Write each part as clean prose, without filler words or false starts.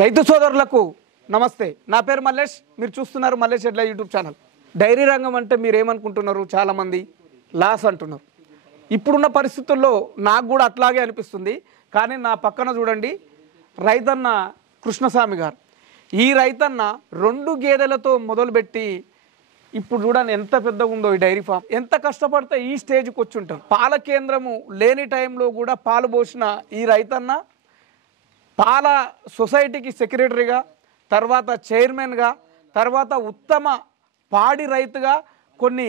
రైతు సోదరులకు నమస్తే. నా పేరు మల్లేష్. మీరు చూస్తున్నారు మల్లేష్ ఎడ్ల యూట్యూబ్ ఛానల్. డైరీ రంగం అంటే మీరు ఏమనుకుంటున్నారు? చాలామంది లాస్ అంటున్నారు. ఇప్పుడున్న పరిస్థితుల్లో నాకు కూడా అట్లాగే అనిపిస్తుంది. కానీ నా పక్కన చూడండి, రైతన్న కృష్ణస్వామి గారు. ఈ రైతన్న 2 గేదెలతో మొదలుపెట్టి ఇప్పుడు చూడండి ఎంత పెద్దగా ఉందో ఈ డైరీ ఫామ్. ఎంత కష్టపడితే ఈ స్టేజ్కి వచ్చి ఉంటారు. పాల కేంద్రము లేని టైంలో కూడా పాలు పోసిన ఈ రైతన్న పాల సొసైటీకి సెక్రటరీగా, తర్వాత చైర్మన్గా, తర్వాత ఉత్తమ పాడి రైతుగా కొన్ని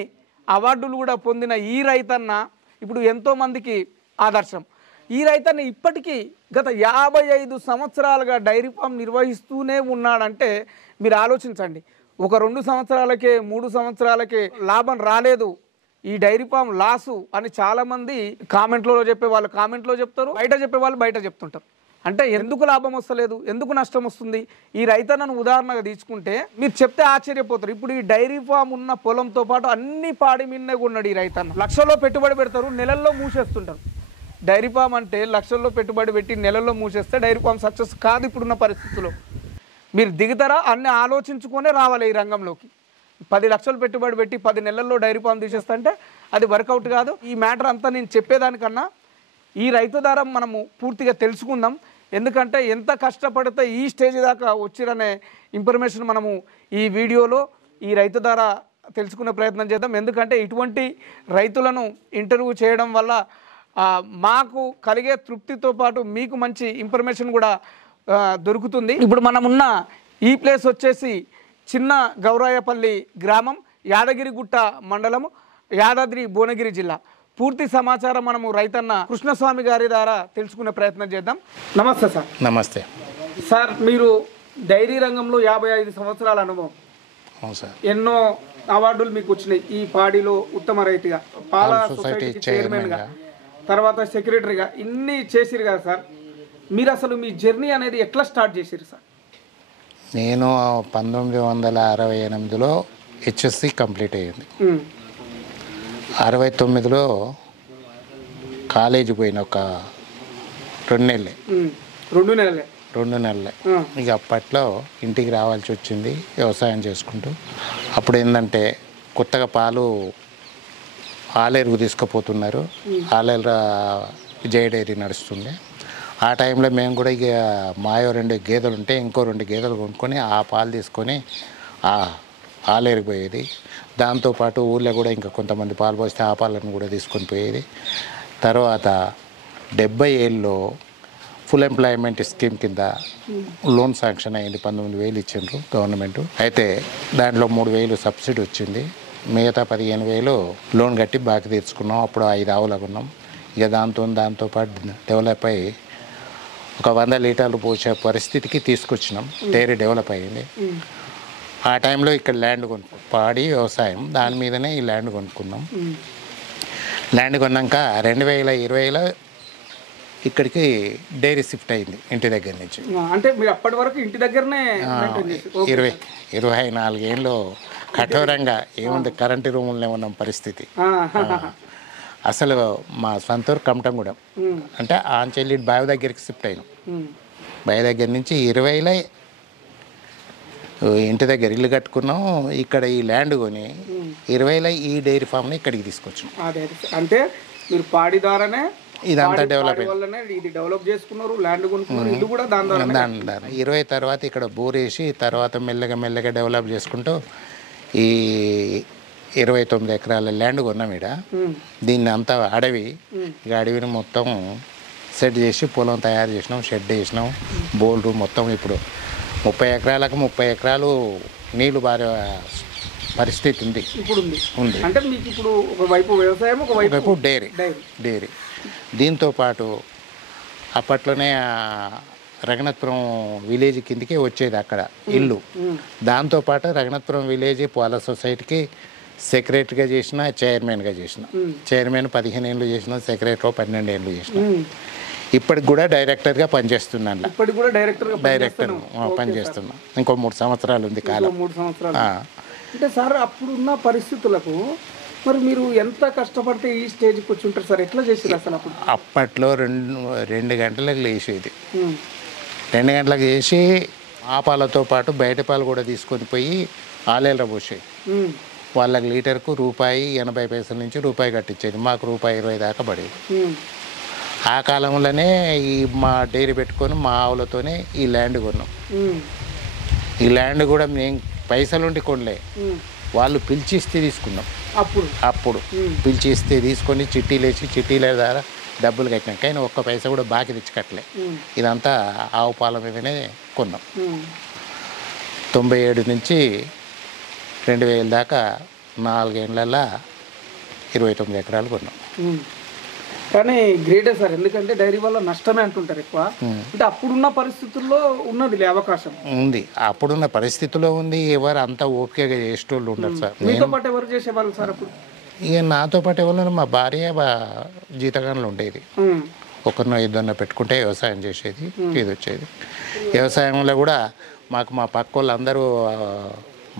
అవార్డులు కూడా పొందిన ఈ రైతన్న ఇప్పుడు ఎంతోమందికి ఆదర్శం. ఈ రైతన్న ఇప్పటికీ గత 55 సంవత్సరాలుగా డైరీ ఫామ్ నిర్వహిస్తూనే ఉన్నాడంటే మీరు ఆలోచించండి. ఒక 2 సంవత్సరాలకే 3 సంవత్సరాలకే లాభం రాలేదు, ఈ డైరీ ఫామ్ లాసు అని చాలామంది కామెంట్లో చెప్పేవాళ్ళు కామెంట్లో చెప్తారు, బయట చెప్పేవాళ్ళు బయట చెప్తుంటారు. అంటే ఎందుకు లాభం వస్తలేదు, ఎందుకు నష్టం వస్తుంది? ఈ రైతన్నను ఉదాహరణగా తీసుకుంటే మీరు చెప్తే ఆశ్చర్యపోతారు. ఇప్పుడు ఈ డైరీ ఫామ్ ఉన్న పొలంతో పాటు అన్ని పాడి మిన్నే కొన్నాడు ఈ రైతన్న. లక్షల్లో పెట్టుబడి పెడతారు, నెలల్లో మూసేస్తుంటారు. డైరీ ఫామ్ అంటే లక్షల్లో పెట్టుబడి పెట్టి నెలల్లో మూసేస్తే డైరీ ఫామ్ సక్సెస్ కాదు ఇప్పుడున్న పరిస్థితుల్లో. మీరు దిగుతారా అన్నీ ఆలోచించుకొనే రావాలి ఈ రంగంలోకి. 10 లక్షలు పెట్టుబడి పెట్టి 10 నెలల్లో డైరీ ఫామ్ తీసేస్తా అంటే అది వర్కౌట్ కాదు. ఈ మ్యాటర్ అంతా నేను చెప్పేదానికన్నా ఈ రైతు ద్వారా మనము పూర్తిగా తెలుసుకుందాం. ఎందుకంటే ఎంత కష్టపడితే ఈ స్టేజ్ దాకా వచ్చిరనే ఇన్ఫర్మేషన్ మనము ఈ వీడియోలో ఈ రైతు ద్వారా తెలుసుకునే ప్రయత్నం చేద్దాం. ఎందుకంటే ఇటువంటి రైతులను ఇంటర్వ్యూ చేయడం వల్ల మాకు కలిగే తృప్తితో పాటు మీకు మంచి ఇన్ఫర్మేషన్ కూడా దొరుకుతుంది. ఇప్పుడు మనం ఉన్న ఈ ప్లేస్ వచ్చేసి చిన్న గౌరాయపల్లి గ్రామం, యాదగిరిగుట్ట మండలము, యాదాద్రి భువనగిరి జిల్లా. పూర్తి సమాచారం మనము రైతన్న కృష్ణస్వామి గారి ద్వారా తెలుసుకునే ప్రయత్నం చేద్దాం. నమస్తే సార్. నమస్తే సార్. మీరు డైరీ రంగంలో 55 సంవత్సరాల అనుభవం. అవును సార్. ఎన్నో అవార్డులు మీకు వచ్చినాయి. ఈ పాడిలో ఉత్తమ రైతుగా, పాల సొసైటీ చైర్మన్గా, తర్వాత సెక్రటరీగా ఇన్ని చేసిరు కదా సార్. మీరు అసలు మీ జర్నీ అనేది ఎట్లా స్టార్ట్ చేసిరు సార్? నేను 1968లో హెచ్ఎస్సి కంప్లీట్ అయ్యింది. 69లో కాలేజీ పోయిన ఒక 2 నెలలే. 2 నెలలే. ఇక అప్పట్లో ఇంటికి రావాల్సి వచ్చింది వ్యవసాయం చేసుకుంటూ. అప్పుడు ఏంటంటే కొత్తగా పాలు ఆలేరుకు తీసుకుపోతున్నారు. ఆలేరు విజయ డైరీ నడుస్తుండే. ఆ టైంలో మేము కూడా ఇక మాయో 2 గేదెలు ఉంటే ఇంకో 2 గేదెలు కొనుక్కొని ఆ పాలు తీసుకొని ఆలేరుకు పోయేది. దాంతోపాటు ఊళ్ళో కూడా ఇంకా కొంతమంది పాలు పోస్తే ఆ పాలను కూడా తీసుకొని పోయేది. తర్వాత 70 ఫుల్ ఎంప్లాయ్మెంట్ స్కీమ్ కింద లోన్ శాంక్షన్ అయ్యింది. 19,000 ఇచ్చిండ్రు గవర్నమెంట్. అయితే దాంట్లో 3,000 సబ్సిడీ వచ్చింది. మిగతా 15,000 లోన్ కట్టి బాకీ తీర్చుకున్నాం. అప్పుడు 5 ఆవులు కొన్నాం. ఇక దాంతోపాటు డెవలప్ అయ్యి ఒక 100 లీటర్లు పోసే పరిస్థితికి తీసుకొచ్చినాం. డైరీ డెవలప్ అయ్యింది. ఆ టైంలో ఇక్కడ ల్యాండ్ పాడి వ్యవసాయం దాని మీదనే ఈ ల్యాండ్ కొనుక్కున్నాం. ల్యాండ్ కొన్నాక 2020లో ఇక్కడికి డైరీ షిఫ్ట్ అయింది ఇంటి దగ్గర నుంచి. అంటే మీరు అప్పటి వరకు ఇంటి దగ్గరనే 24 ఏళ్ళు కఠోరంగా ఏముంది, కరెంటు రూములనే ఉన్నాం పరిస్థితి. అసలు మా సొంతూరు కమటంగూడెం. అంటే ఆంచెల్లి బావి దగ్గరికి షిఫ్ట్ అయినాం. బావి దగ్గర నుంచి 20లో ఇంటి దగ్గర ఇల్లు కట్టుకున్నాం. ఇక్కడ ఈ ల్యాండ్ కొని 20లో ఈ డైరీ ఫామ్ని ఇక్కడికి తీసుకొచ్చాం. అంటే మీరు పాడి ద్వారానే ఇదంతా డెవలప్ ఇది డెవలప్ చేసుకున్నారు, ల్యాండ్ కొనుక్కున్నారు, ఇల్లు కూడా దాని ద్వారా. 20 తర్వాత ఇక్కడ బోరేసి తర్వాత మెల్లగా డెవలప్ చేసుకుంటూ ఈ 29 ఎకరాల ల్యాండ్ కొన్నాం. ఇక్కడ దీన్ని అంతా అడవి. ఇక అడవిని మొత్తం సెట్ చేసి పొలం తయారు చేసినాం, షెడ్ వేసినాం, బోల్రు మొత్తం. ఇప్పుడు 30 ఎకరాలకు 30 ఎకరాలు నీళ్లు బారే పరిస్థితి ఉంది. ఇప్పుడు ఉంది. అంటే మీకు ఇప్పుడు ఒకవైపు వ్యవసాయం, ఒకవైపు డైరీ. దీంతోపాటు అప్పట్లోనే రఘునాథపురం విలేజ్ కిందకే వచ్చేది అక్కడ ఇల్లు. దాంతోపాటు రఘునాథపురం విలేజ్ పాల సొసైటీకి సెక్రటరీగా చేసిన, చైర్మన్గా చేసిన. చైర్మన్ 15 ఏళ్ళు చేసిన, సెక్రటరీ 12 ఏళ్ళు చేసిన. ఇప్పటికి కూడా డైరెక్టర్గా పనిచేస్తున్నాను. డైరెక్టర్ పనిచేస్తున్నా. ఇంకో 3 సంవత్సరాలు ఉంది కాలం. 3 సంవత్సరాలు. అంటే సార్ అప్పుడున్న పరిస్థితులకు మరి మీరు ఎంత కష్టపడితే ఈ స్టేజ్కి వచ్చి ఉంటారు సార్? ఎట్లా చేసారు అసలు? అప్పట్లో 2 గంటలకు లేచేది. 2 గంటలకు చేసి ఆ పాలతో పాటు బయట పాలు కూడా తీసుకొని పోయి ఆలేళ్ళ పోసాయి. వాళ్ళకి లీటర్కు ₹1.80 నుంచి రూపాయి కట్టించేది. మాకు ₹1.20 దాకా పడేది. ఆ కాలంలోనే ఈ మా డైరీ పెట్టుకొని మా ఆవులతోనే ఈ ల్యాండ్ కొన్నాం. ఈ ల్యాండ్ కూడా మేము పైసలుండి కొనలే, వాళ్ళు పిలిచిస్తే తీసుకున్నాం. అప్పుడు పిలిచిస్తే తీసుకొని చిట్టీల ద్వారా డబ్బులు కట్టినాం. కానీ ఒక్క పైసా కూడా బాకీ తెచ్చి కట్టలే. ఇదంతా ఆవు పాల మీదనే కొన్నాం. 97 నుంచి 2000 దాకా 4 ఏళ్ళల్లో 29 ఎకరాలు కొన్నాం. కానీ గ్రేటే సార్, ఎందుకంటే డైరీ వల్ల నష్టమే అంటుంటారు ఎక్కువ. అంటే అప్పుడున్న పరిస్థితుల్లో ఉన్నది అవకాశం ఉంది, అప్పుడున్న పరిస్థితిలో ఉంది. ఎవరు అంత ఓపికగా చేసేటోళ్ళు ఉండరు సార్. మీతో పాటు ఎవరు చేసేవాళ్ళు సార్ అప్పుడు? ఇక నాతో పాటు ఎవరు, మా భార్య జీతగానులు ఉండేది. ఒకరినో ఇద్దరినో పెట్టుకుంటే వ్యవసాయం చేసేది, ఇది వచ్చేది. వ్యవసాయంలో కూడా మాకు మా పక్క వాళ్ళు అందరూ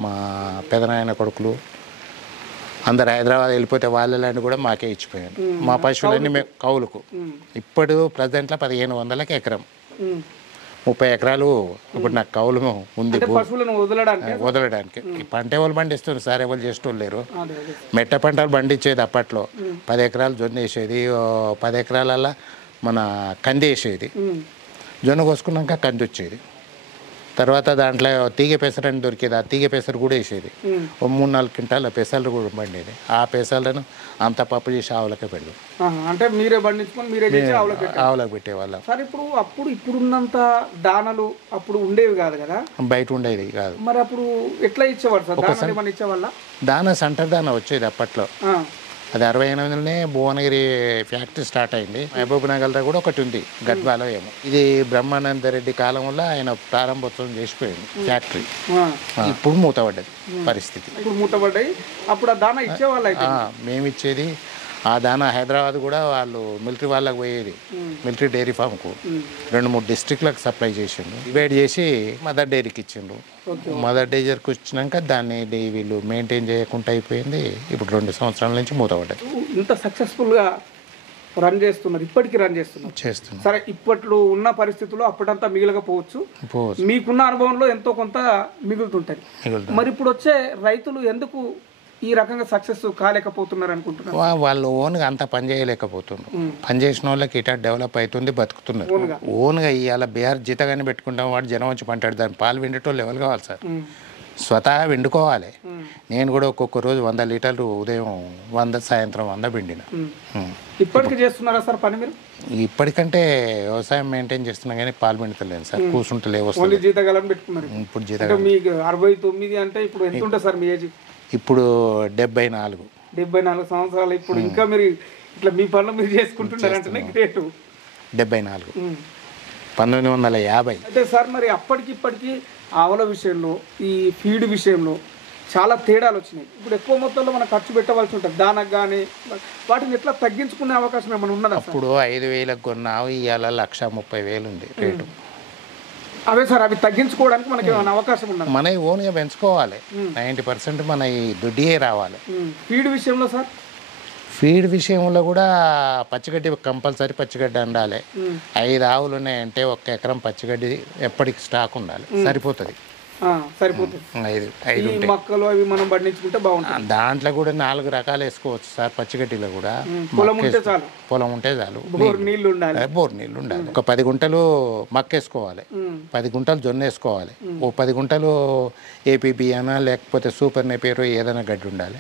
మా పెదనాయన కొడుకులు అందరు హైదరాబాద్ వెళ్ళిపోతే వాళ్ళ ల్యాండ్ కూడా మాకే ఇచ్చిపోయాను. మా పశువులన్నీ మేము కౌలుకు. ఇప్పుడు ప్రజెంట్లో 1500కి ఎకరం, 30 ఎకరాలు ఇప్పుడు నాకు కౌలు ఉంది వదలడానికి. పంట ఎవరు పండిస్తున్నారు సార్, ఎవరు చేసేటోళ్ళు లేరు. మెట్ట పంటలు పండించేది అప్పట్లో. 10 ఎకరాలు జొన్న వేసేది, 10 ఎకరాలల్లో మన కంది వేసేది. జొన్న కోసుకున్నాక కంది వచ్చేది. తర్వాత దాంట్లో తీగ పెసరు అని దొరికేది, ఆ తీగ పెసరు కూడా వేసేది. 3-4 క్వింటాల పెసలు కూడా పండేది. ఆ పెసలను అంత పప్పు చేసి ఆవులకే పెడదాం. అంటే మీరే పండించుకొని మీరే ఆవులకు పెట్టేవాళ్ళం సార్. ఇప్పుడున్నంత దానాలు అప్పుడు ఉండేవి కాదు కదా, బయట ఉండేది కాదు. మరి అప్పుడు ఎట్లా ఇచ్చేవాడు సార్? ఇచ్చేవాళ్ళ దానా సెంటర్ దానా వచ్చేది అప్పట్లో. అది 68లోనే భువనగిరి ఫ్యాక్టరీ స్టార్ట్ అయింది. మహబూబ్ నగర్లో కూడా ఒకటి ఉంది, గద్వాలో ఏమో. ఇది బ్రహ్మానంద రెడ్డి కాలం వల్ల ఆయన ప్రారంభోత్సవం చేసిపోయింది ఫ్యాక్టరీ. ఇప్పుడు మూతపడ్డది పరిస్థితి. ఇప్పుడు మూతపడ్డాయి. అప్పుడు ఆ దానా ఇచ్చేవాళ్ళు? మేము ఇచ్చేది ఆ దానా హైదరాబాద్ కూడా వాళ్ళు మిలిటరీ వాళ్ళకి పోయేది. మిలిటరీ డైరీ ఫామ్కు 2-3 డిస్ట్రిక్ట్లకు సప్లై చేసిండు. డివైడ్ చేసి మదర్ డైరీకి ఇచ్చిండు. మదర్ డైరీకి వచ్చినాక దాన్ని వీళ్ళు మెయింటైన్ చేయకుండా అయిపోయింది. ఇప్పుడు 2 సంవత్సరాల నుంచి మూతపడ్డది. ఇంత సక్సెస్ఫుల్గా రన్ చేస్తున్నారు, ఇప్పటికీ రన్ చేస్తున్నారు. సరే, ఇప్పట్లో ఉన్న పరిస్థితుల్లో అప్పటంతా మిగలకపోవచ్చు, మీకున్న అనుభవంలో ఎంతో కొంత మిగులుతుంటది. మరి ఇప్పుడు వచ్చే రైతులు ఎందుకు ఈ రకంగా సక్సెస్ కాలేకపోతున్నారు అనుకుంటున్నారు? వాళ్ళు ఓన్గా అంత పని చేయలేకపోతున్నారు. పని చేసిన వాళ్ళకి ఇట్లా డెవలప్ అవుతుంది, బతుకుతున్నారు ఓన్గా. ఇవాళ బీహార్ జీతగానే పెట్టుకుంటాం, వాడు జనం వచ్చి పంటాడు. దాన్ని పాలు విండేటోళ్ళు లెవెల్ కావాలి సార్, స్వతహా వండుకోవాలి. నేను కూడా ఒక్కొక్క రోజు 100 లీటర్లు ఉదయం 100, సాయంత్రం 100 పిండిన. ఇప్పటికీ చేస్తున్నారా సార్ పని మీరు? ఇప్పటికంటే వ్యవసాయం మెయింటైన్ చేస్తున్నా కానీ పాలు పిండుతలేదు సార్, కూర్చుంటలే వస్తుంది. జీతగాలని పెట్టుకున్నారు ఇప్పుడు? జీతం మీకు 69 అంటే ఇప్పుడు ఎంత ఉంటుంది సార్ మీ ఏజ్? ఇప్పుడు 74 సంవత్సరాలు. ఇప్పుడు ఇంకా మీరు ఇట్లా మీ పనులు మీరు చేసుకుంటున్నారంటే గ్రేట్. 74 1950. అయితే సార్, మరి అప్పటికి ఇప్పటికీ ఆవుల విషయంలో, ఈ ఫీడ్ విషయంలో చాలా తేడాలు వచ్చినాయి. ఇప్పుడు ఎక్కువ మొత్తంలో మనం ఖర్చు పెట్టవలసి ఉంటుంది దానికి కానీ. వాటిని ఎట్లా తగ్గించుకునే అవకాశం ఏమైనా ఉన్నదా? అప్పుడు 5,000కు కొన్నావు, ఇవాళ 1,30,000 ఉంది రేటు. అవే సార్, అవి తగ్గించుకోవడానికి మనకి ఏమైనా అవకాశం ఉన్నది? మన ఓన్గా పెంచుకోవాలి. 90% మన ఈ దుడ్డియే రావాలి. ఫీడ్ విషయంలో సార్? ఫీడ్ విషయంలో కూడా పచ్చిగడ్డి కంపల్సరీ పచ్చిగడ్డి ఉండాలి. 5 ఆవులు ఉన్నాయంటే 1 ఎకరం పచ్చిగడ్డి ఎప్పటికి స్టాక్ ఉండాలి, సరిపోతుంది. మొక్కలు అవి మనం పండించుకుంటే బాగుంటుంది. దాంట్లో కూడా 4 రకాలు వేసుకోవచ్చు సార్. పచ్చిగడ్డిలో కూడా పొలం ఉంటే చాలు. బోర్ నీళ్ళు ఉండాలి. ఒక 10 గుంటలు మక్కేసుకోవాలి, 10 గుంటలు జొన్న వేసుకోవాలి, ఓ 10 గుంటలు ఏపీబీ అయినా లేకపోతే సూపర్ నేపేరు ఏదైనా గడ్డి ఉండాలి.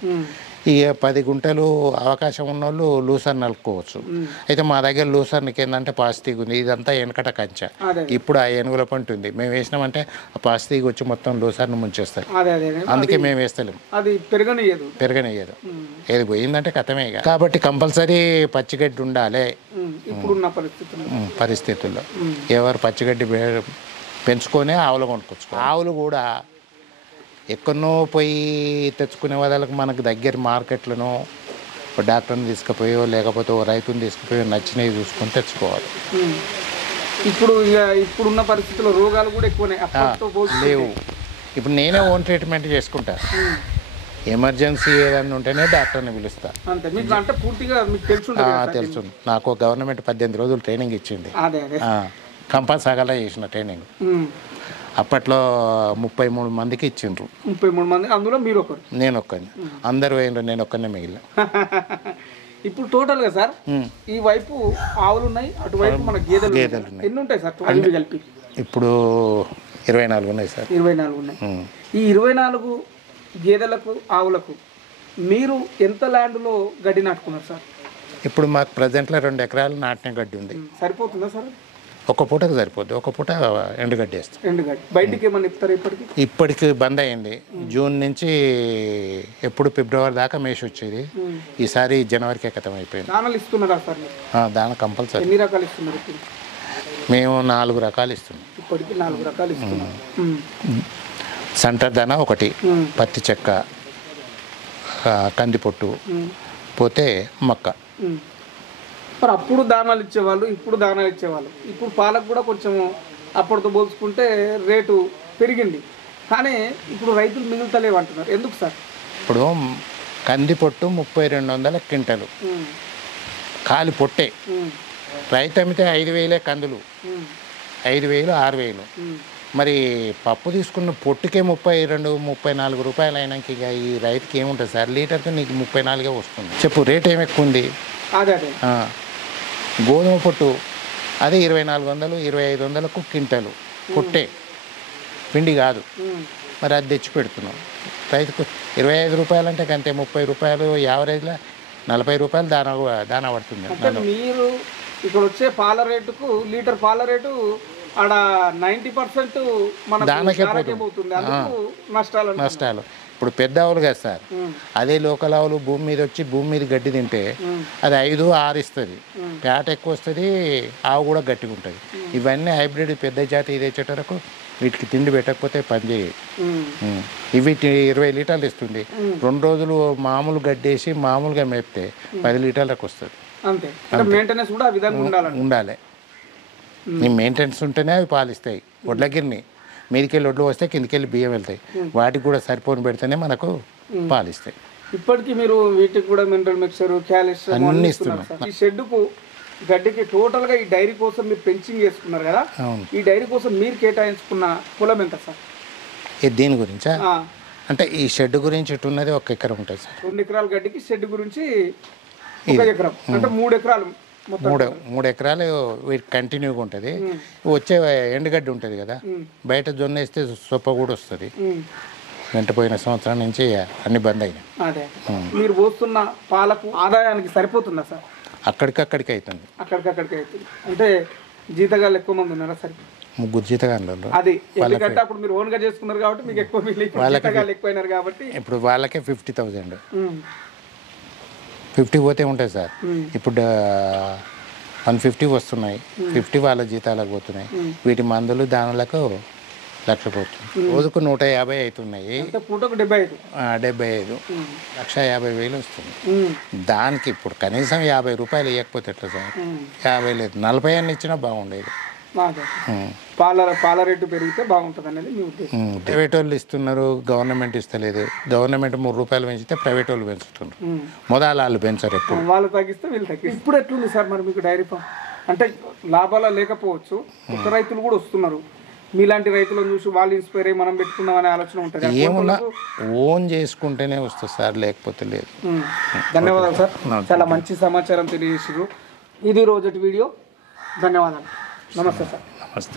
ఇక 10 గుంటలు అవకాశం ఉన్న వాళ్ళు లూసర్ నలుపుకోవచ్చు. అయితే మా దగ్గర లూసర్నికి ఏంటంటే పాస్తీగ్ ఉంది. ఇదంతా వెనకట కంచె, ఇప్పుడు ఆ ఏనుగుల పంట ఉంది. మేము వేసినామంటే ఆ పాస్తీగ్ వచ్చి మొత్తం లూసర్ను ముంచేస్తారు. అందుకే మేము వేస్తలేము, అది పెరగనియ్యదు. ఏది పోయిందంటే కథమే. కాబట్టి కంపల్సరీ పచ్చిగడ్డి ఉండాలి ఇప్పుడున్న పరిస్థితుల్లో. ఎవరు పచ్చిగడ్డి పెంచుకొని ఆవులు కొనుక్కొచ్చుకో. ఆవులు కూడా ఎక్కడనో పోయి తెచ్చుకునే వాళ్ళకి మనకు దగ్గర మార్కెట్లను డాక్టర్ని తీసుకుపోయో లేకపోతే ఓ రైతుని తీసుకుపోయో నచ్చినవి చూసుకొని తెచ్చుకోవాలి. ఇప్పుడున్న పరిస్థితుల్లో రోగాలు కూడా ఎక్కువనే లేవు. ఇప్పుడు నేనే ఓన్ ట్రీట్మెంట్ చేసుకుంటా. ఎమర్జెన్సీ ఏదైనా ఉంటేనే డాక్టర్ని పిలుస్తా. తెలుసు. నాకు గవర్నమెంట్ 18 రోజులు ట్రైనింగ్ ఇచ్చింది. కంపల్సగల చేసిన ట్రైనింగ్. అప్పట్లో 33 మందికి ఇచ్చిండ్రు. 33 మంది, అందులో మీరు ఒకరు? నేను ఒక్కని. అందరు పోయిండ్రు, నేను ఒక్కనే మిగిలిన. ఇప్పుడు టోటల్గా సార్ ఈ వైపు ఆవులు ఉన్నాయి, అటువైపు మన గేదెలు ఉన్నాయి. ఎన్ని ఉంటాయి సార్ అన్ని కలిపి? ఇప్పుడు 24 ఉన్నాయి సార్. 24 ఉన్నాయి. ఈ 24 గేదెలకు ఆవులకు మీరు ఎంత ల్యాండ్లో గడ్డి నాటుకున్నారు సార్? ఇప్పుడు మాకు ప్రజెంట్లో 2 ఎకరాలు నాటిన గడ్డి ఉంది. సరిపోతుందా సార్? ఒక పూటకు సరిపోద్ది, ఒక పూట ఎండుగడ్డి వేస్తాం. ఎండుగడ్డి బయటికి ఏమన్నా ఇస్తారు? ఇప్పటికి బంద్ అయింది. జూన్ నుంచి ఎప్పుడు ఫిబ్రవరి దాకా మేషి వచ్చేది. ఈసారి జనవరికి కథం అయిపోయింది. దానాలు ఇస్తున్నారా సార్? దాన కంపల్సరీ. ఎన్ని రకాలు ఇస్తున్నారు ఇప్పుడు? మేము 4 రకాలు ఇస్తున్నాం. ఇప్పటికి 4 రకాలు ఇస్తున్నాం. సెంటర్ దానా ఒకటి, పత్తి చెక్క, కందిపొట్టు, పోతే మక్క. మరి అప్పుడు దానాలు ఇచ్చేవాళ్ళు, ఇప్పుడు దానాలు ఇచ్చేవాళ్ళు. ఇప్పుడు పాలకు కూడా కొంచెం అప్పటితో పోల్చుకుంటే రేటు పెరిగింది, కానీ ఇప్పుడు రైతులు మిగులుతలేవు అంటున్నారు. ఎందుకు సార్? ఇప్పుడు కందిపొట్టు 3200 క్వింటలు కాలి పొట్టే. రైతు అమ్మితే 5000 కందులు, 5000, 6000. మరి పప్పు తీసుకున్న పొట్టుకే 32-34 రూపాయలు అయినాక ఇక ఈ రైతుకి ఏముంటుంది సార్? లీటర్కి నీకు 34 వస్తుంది. చెప్పు, రేట్ ఏమి ఎక్కువ ఉంది? గోధుమ పొట్టు అదే 2400, 2500కు క్వింటలు పొట్టే, పిండి కాదు. మరి అది తెచ్చి పెడుతున్నాం రైతుకు. 25 రూపాయలు అంటే అంతే, 30 రూపాయలు, యావరేజ్లో 40 రూపాయలు దానా పడుతుంది. మీరు ఇక్కడ వచ్చే పాల రేటుకు, లీటర్ పాల రేటు ఆడ 90% మన దానకే పోతుంది. నష్టాలు. ఇప్పుడు పెద్ద ఆవులు కదా సార్, అదే లోకల్ ఆవులు భూమి మీద వచ్చి భూమి మీద గడ్డి తింటే అది 5-6 ఇస్తుంది, పేట ఎక్కువ వస్తుంది, ఆవు కూడా గట్టిగా ఉంటుంది. ఇవన్నీ హైబ్రిడ్ పెద్ద జాతి ఇది వచ్చేటరకు వీటికి తిండి పెట్టకపోతే పని చేయదు. ఇవి 20 లీటర్లు ఇస్తుంది. 2 రోజులు మామూలు గడ్డేసి మామూలుగా మేపితే 10 లీటర్లకు వస్తుంది. ఉండాలి. నీ మెయింటెనెన్స్ ఉంటేనే అవి పాలిస్తాయి. వడ్లగిరిని మీదికెళ్ళి వడ్లు వస్తే కిందికెళ్ళి బియ్యం వెళ్తాయి. వాటికి కూడా సరిపోని పెడితేనే మనకు పాలిస్తాయి. ఇప్పటికీ మీరు వీటికి కూడా మినరల్ మిక్చర్, కాల్షియం అన్నీ ఇస్తున్నారు. ఈ షెడ్డుకు గడ్డికి టోటల్గా ఈ డైరీ కోసం మీరు పెంచింగ్ చేసుకున్నారు కదా, ఈ డైరీ కోసం మీరు కేటాయించుకున్న పొలం ఎంత సార్? దీని గురించా? అంటే ఈ షెడ్ గురించి ఇటు ఉన్నది 1 ఎకరం ఉంటుంది సార్. 2 ఎకరాల గడ్డికి షెడ్ గురించి 1 ఎకరం, అంటే 3 ఎకరాలు. 3 ఎకరాలు వీటి కంటిన్యూగా ఉంటుంది. వచ్చే ఎండుగడ్డి ఉంటుంది కదా, బయట జొన్న వేస్తే సొప్ప కూడా వస్తుంది. వెంటపోయిన సంవత్సరం నుంచి అన్ని బంద్ అయినాయి. అదే మీరు పోస్తున్న పాలకు ఆదాయానికి సరిపోతుందా సార్? అక్కడికక్కడికి అవుతుంది. అక్కడికక్కడికి అవుతుంది. అంటే జీతగాళ్ళు ఎక్కువ మంది ఉన్నారా సార్? 3 జీతగాళ్ళు. అది ఎందుకంటే అప్పుడు మీరు ఓన్గా చేసుకున్నారు కాబట్టి మీకు ఎక్కువ జీతగాళ్ళు ఎక్కువైనారు కాబట్టి ఇప్పుడు వాళ్ళకే 50,000. 50 పోతే ఉంటాయి సార్. ఇప్పుడు 150 వస్తున్నాయి, 50 వాళ్ళ జీతాలకు పోతున్నాయి. వీటి మందులు దానులకు 1,00,000 పోతుంది. రోజుకు 150 అవుతున్నాయి. 75 1,50,000 వస్తుంది. దానికి ఇప్పుడు కనీసం 50 రూపాయలు ఇవ్వకపోతే ఎట్లా సార్? 50 లేదు, 40 అన్న ఇచ్చినా బాగుండేది. పాల రేటు పెరిగితే బాగుంటుంది అనేది మీ ఉద్దేశం. ప్రైవేట్ వాళ్ళు ఇస్తున్నారు, గవర్నమెంట్ ఇస్తలేదు. గవర్నమెంట్ 3 రూపాయలు పెంచితే ప్రైవేట్ వాళ్ళు పెంచుతున్నారు. వాళ్ళు పెంచారు, ఎప్పుడు వాళ్ళు తగ్గిస్తే వీళ్ళు తగ్గిస్తారు. ఇప్పుడు ఎట్లుంది సార్ మరి మీకు డైరీ ఫామ్? అంటే లాభాలు లేకపోవచ్చు, కొత్త రైతులు కూడా వస్తున్నారు. మీలాంటి రైతులను చూసి వాళ్ళు ఇన్స్పైర్ అయ్యి మనం పెట్టుకుందాం అనే ఆలోచన ఉంటుంది. ఏమన్నా ఓన్ చేసుకుంటేనే వస్తుంది సార్, లేకపోతే లేదు. ధన్యవాదాలు సార్, చాలా మంచి సమాచారం తెలియజేసారు. ఇది రోజటి వీడియో. ధన్యవాదాలు. నమస్తే సార్. నమస్తే.